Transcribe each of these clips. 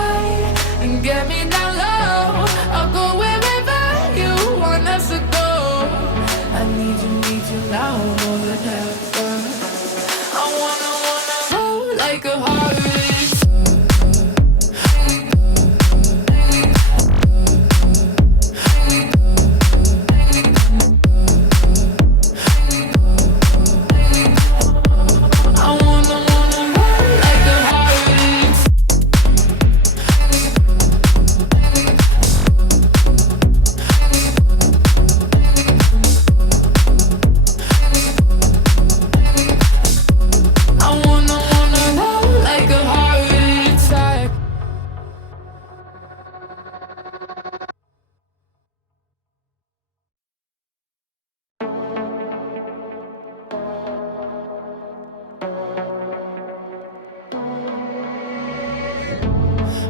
high and get me down low. I'll go wherever you want us to go. I need you now more than ever. I wanna hold like a heart.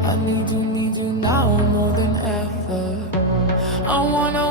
I need you now more than ever. I wanna